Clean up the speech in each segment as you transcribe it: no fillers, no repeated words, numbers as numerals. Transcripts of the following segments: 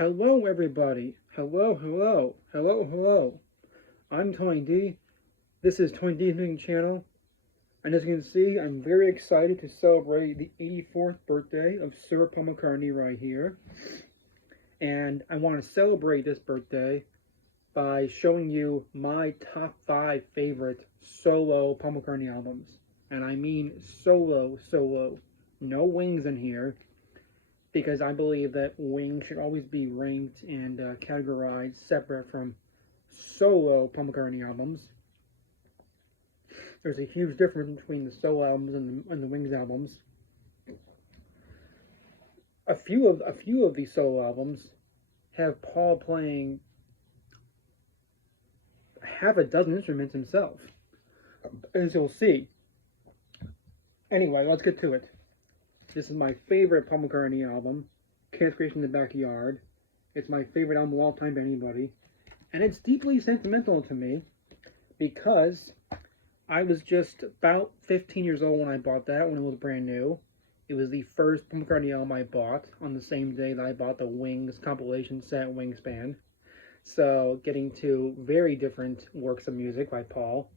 Hello, everybody. Hello, hello, hello, hello. I'm Tony D. This is Tony D's Music Channel, and as you can see, I'm very excited to celebrate the 84th birthday of Sir Paul McCartney right here. And I want to celebrate this birthday by showing you my top 5 favorite solo Paul McCartney albums. And I mean solo. No wings in here, because I believe that wings should always be ranked and categorized separate from solo Paul McCartney albums. There's a huge difference between the solo albums and the Wings albums. A few of these solo albums have Paul playing half a dozen instruments himself, as you'll see. Anyway, let's get to it. This is my favorite Paul McCartney album, Can't Scratch in the Backyard. It's my favorite album of all time by anybody. And it's deeply sentimental to me because I was just about 15 years old when I bought that, when it was brand new. It was the first Paul McCartney album I bought on the same day that I bought the Wings compilation set Wingspan. So, getting to very different works of music by Paul.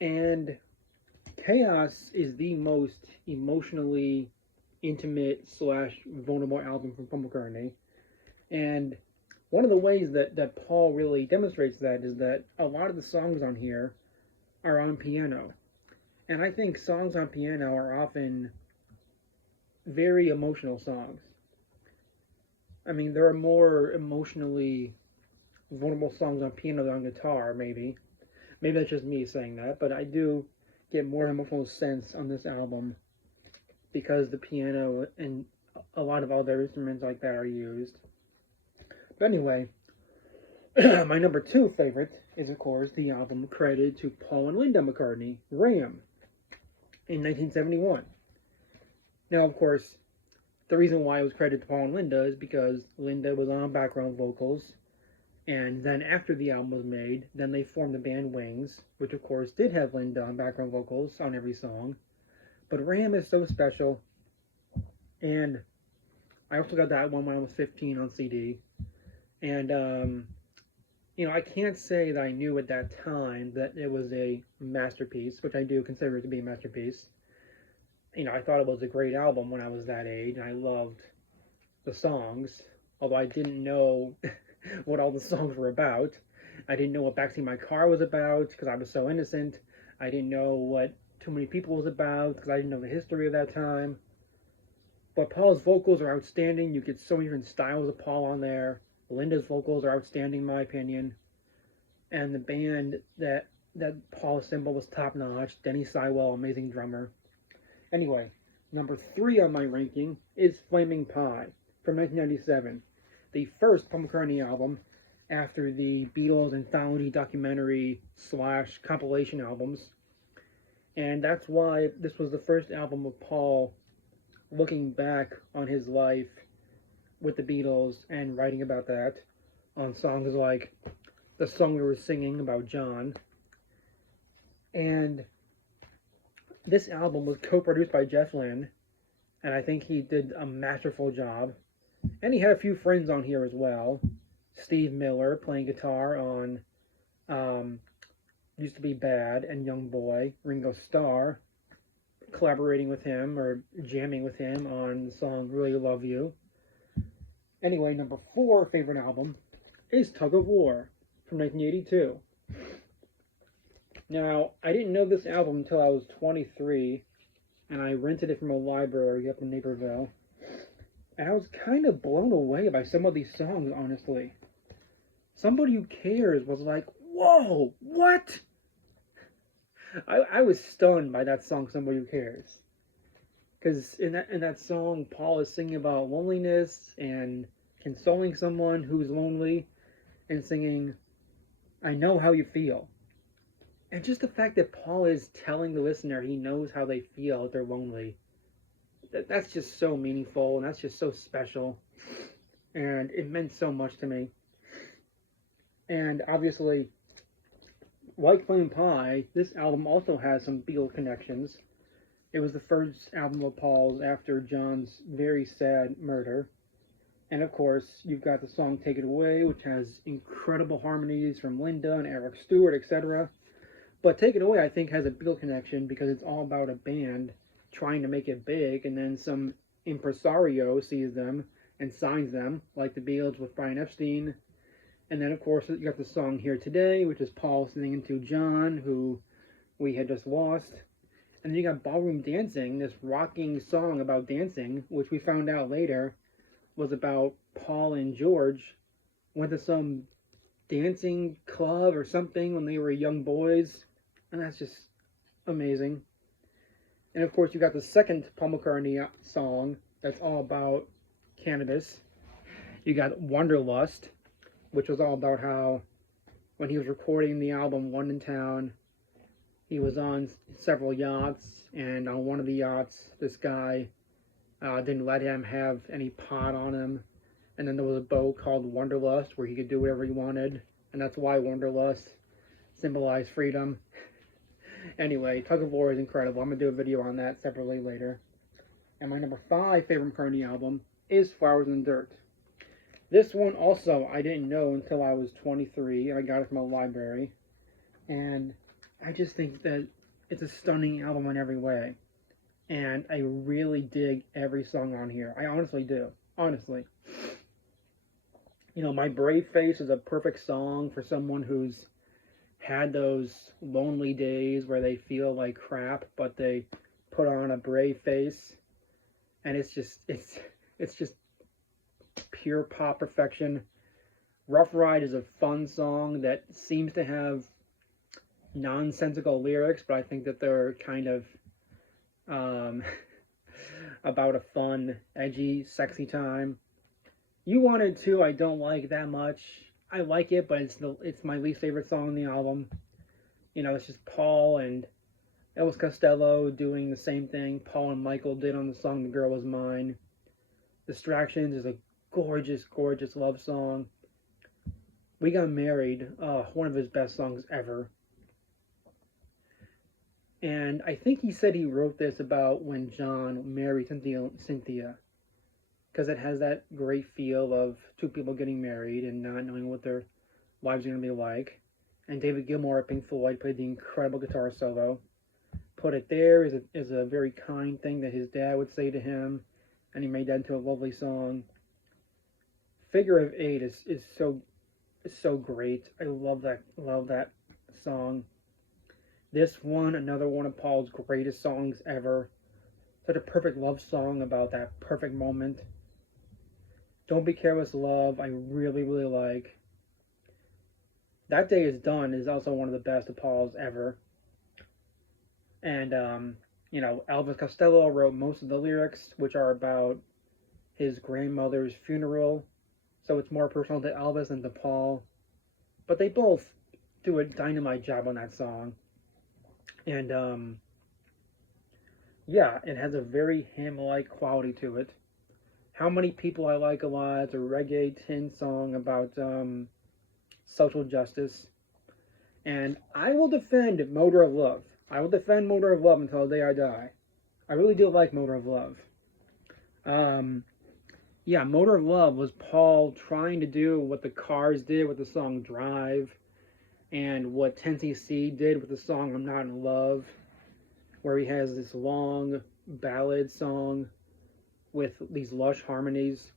And Chaos is the most emotionally intimate / vulnerable album from Paul McCartney. And one of the ways that Paul really demonstrates that is that a lot of the songs on here are on piano. And I think songs on piano are often very emotional songs. I mean, there are more emotionally vulnerable songs on piano than on guitar, maybe. Maybe that's just me saying that, but I do get more emotional sense on this album because the piano and a lot of other instruments like that are used. But anyway, my number 2 favorite is, of course, the album credited to Paul and Linda McCartney, Ram, in 1971. Now, of course, the reason why it was credited to Paul and Linda is because Linda was on background vocals, and then after the album was made, then they formed the band Wings, which of course did have Linda on background vocals on every song. But Ram is so special, and I also got that one when I was 15 on CD. And, I can't say that I knew at that time that it was a masterpiece, which I do consider it to be a masterpiece. I thought it was a great album when I was that age, and I loved the songs, although I didn't know what all the songs were about. I didn't know what Backseat My Car was about, because I was so innocent. I didn't know what Too Many People was about, because I didn't know the history of that time. But Paul's vocals are outstanding. You get so many different styles of Paul on there. Linda's vocals are outstanding, in my opinion. And the band that Paul assembled was top-notch. Denny Seiwell, amazing drummer. Anyway, number 3 on my ranking is Flaming Pie from 1997. The first Paul McCartney album after the Beatles anthology documentary / compilation albums. And that's why this was the first album of Paul looking back on his life with the Beatles and writing about that on songs like the song we were singing about John. And this album was co-produced by Jeff Lynne, and I think he did a masterful job. And he had a few friends on here as well. Steve Miller playing guitar on Used to Be Bad and Young Boy. Ringo Starr collaborating with him or jamming with him on the song Really Love You. Anyway, number 4 favorite album is Tug of War from 1982. Now, I didn't know this album until I was 23, and I rented it from a library up in Naperville. And I was kind of blown away by some of these songs, honestly. Somebody Who Cares was like, whoa, what? I was stunned by that song, Somebody Who Cares. Because in that song, Paul is singing about loneliness and consoling someone who's lonely and singing, I know how you feel. And just the fact that Paul is telling the listener he knows how they feel if they're lonely, that's just so meaningful, and that's just so special. And it meant so much to me. And obviously, like Flame Pie, this album also has some Beatles connections. It was the first album of Paul's after John's very sad murder. And of course, you've got the song Take It Away, which has incredible harmonies from Linda and Eric Stewart, etc. But Take It Away, I think, has a Beatle connection because it's all about a band trying to make it big, and then some impresario sees them and signs them, like the Beatles with Brian Epstein. And then, of course, you got the song Here Today, which is Paul singing to John, who we had just lost. And then you got Ballroom Dancing, this rocking song about dancing, which we found out later was about Paul and George went to some dancing club or something when they were young boys. And that's just amazing. And of course, you got the second Paul McCartney song that's all about cannabis. You got Wanderlust, which was all about how when he was recording the album London Town, he was on several yachts, and on one of the yachts, this guy didn't let him have any pot on him. And then there was a boat called Wanderlust where he could do whatever he wanted, and that's why Wanderlust symbolized freedom. Anyway, Tug of War is incredible. I'm going to do a video on that separately later. And my number 5 favorite McCartney album is Flowers in the Dirt. This one also I didn't know until I was 23. I got it from a library. And I just think that it's a stunning album in every way. And I really dig every song on here. I honestly do. Honestly. You know, My Brave Face is a perfect song for someone who's had those lonely days where they feel like crap, but they put on a brave face. And it's just pure pop perfection. Rough Ride is a fun song that seems to have nonsensical lyrics, but I think that they're kind of about a fun, edgy, sexy time. You Wanted To, I don't like that much. I like it, but it's my least favorite song on the album. You know, it's just Paul and Elvis Costello doing the same thing Paul and Michael did on the song The Girl Was Mine. Distractions is a gorgeous, gorgeous love song. We Got Married, one of his best songs ever. And I think he said he wrote this about when John married Cynthia. Because it has that great feel of two people getting married and not knowing what their lives are going to be like. And David Gilmour at Pink Floyd played the incredible guitar solo. Put It There is a very kind thing that his dad would say to him, and he made that into a lovely song. Figure of Eight is so great. I love that song. This one, another one of Paul's greatest songs ever. Such a perfect love song about that perfect moment. Don't Be Careless Love, I really, really like. That Day Is Done is also one of the best of Paul's ever. And, you know, Elvis Costello wrote most of the lyrics, which are about his grandmother's funeral. So it's more personal to Elvis than to Paul. But they both do a dynamite job on that song. And, yeah, it has a very hymn-like quality to it. How Many People I Like a Lot. It's a reggae tin song about social justice. And I will defend Motor of Love. I will defend Motor of Love until the day I die. I really do like Motor of Love. Yeah, Motor of Love was Paul trying to do what the Cars did with the song Drive, and what 10cc did with the song I'm Not in Love, where he has this long ballad song with these lush harmonies.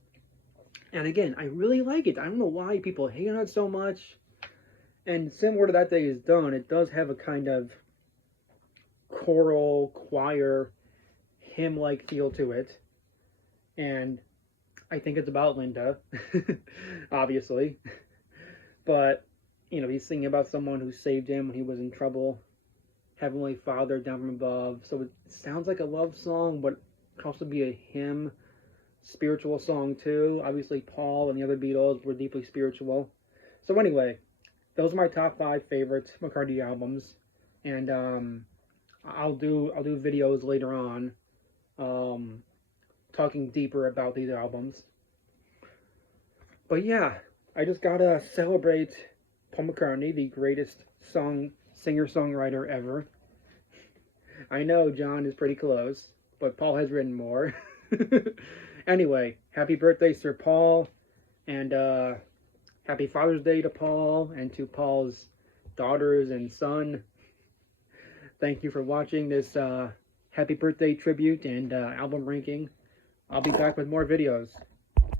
And again, I really like it. I don't know why people hate on it so much. And similar to That Day Is Done, it does have a kind of choral, choir, hymn-like feel to it. And I think it's about Linda, obviously. But, you know, he's singing about someone who saved him when he was in trouble. Heavenly Father down from above. So it sounds like a love song, but it can also be a hymn, spiritual song too. Obviously, Paul and the other Beatles were deeply spiritual. So anyway, those are my top 5 favorite McCartney albums. And I'll do videos later on talking deeper about these albums. But yeah, I just gotta celebrate Paul McCartney, the greatest singer-songwriter ever. I know John is pretty close, but Paul has written more. Anyway, happy birthday, Sir Paul, and happy Father's Day to Paul and to Paul's daughters and son. Thank you for watching this happy birthday tribute and album ranking. I'll be back with more videos.